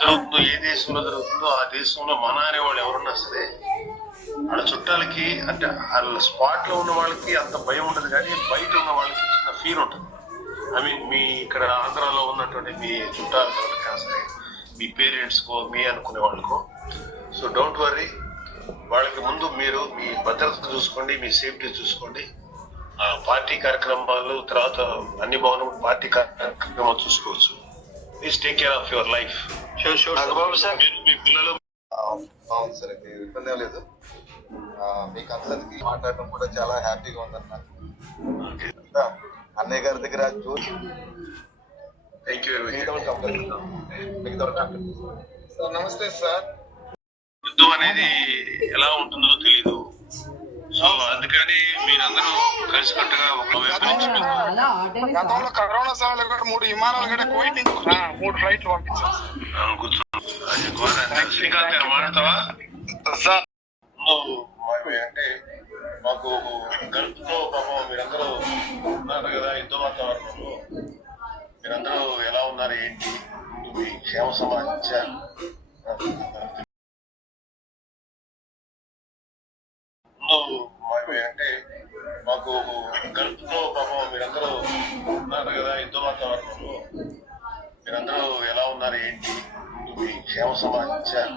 జరుగుతుందో ఏ దేశంలో జరుగుతుందో ఆ దేశంలో మన అనేవాళ్ళు ఎవరున్నా సరే వాళ్ళ చుట్టాలకి అంటే వాళ్ళ స్పాట్ లో ఉన్న వాళ్ళకి అంత భయం ఉండదు, కానీ బయట ఉన్న వాళ్ళకి చిన్న ఫీల్ ఉంటుంది. ఐ మీన్ మీ ఇక్కడ ఆంధ్రాలో ఉన్నటువంటి మీ చుట్టాలు ఎవరికైనా సరే, మీ పేరెంట్స్ కో మీ అనుకునే వాళ్ళకో, సో డోంట్ వర్రీ. వాళ్ళకి ముందు మీరు మీ భద్రత చూసుకోండి, మీ సేఫ్టీ చూసుకోండి. పార్టీ కార్యక్రమాలు తర్వాత అన్ని భవనం పార్టీ కార్యక్రమాలు చూసుకోవచ్చు. Please take care of your life. మీ పిల్లలు అవును సార్, ఇబ్బంది ఏం లేదు. మీకు అందరికి మాట్లాడడం కూడా చాలా హ్యాపీగా ఉందన్న. అన్నయ్య గారి దగ్గర థ్యాంక్ యూ. సార్ నమస్తే సార్. యుద్ధం అనేది ఎలా ఉంటుందో తెలీదు, సో అందుకని మీరందరూ కలిసికట్టుగా ఒక వైపు నుంచి గతంలో కరోనా సమయంలో కూడా 3 విమానాలు కూడా కువైట్ నుంచి 3 ఫ్లైట్లు పంపించారు కూర్చున్నాం. శ్రీకాంత్ గారు మాట్లాడతావా సార్? అంటే మాకు గల్ఫ్ లో పాపం మీరందరూ ఉన్నారు కదా, యుద్ధ వాతావరణంలో మీరందరూ ఎలా ఉన్నారు, ఏంటి మీ క్షేమ సమాచారం అంటే మాకు గల్ఫ్ లో పాపం మీరందరూ ఉన్నారు కదా, యుద్ధ వాతావరణంలో మీరందరూ ఎలా ఉన్నారు, ఏంటి మీ క్షేమ సమాచారం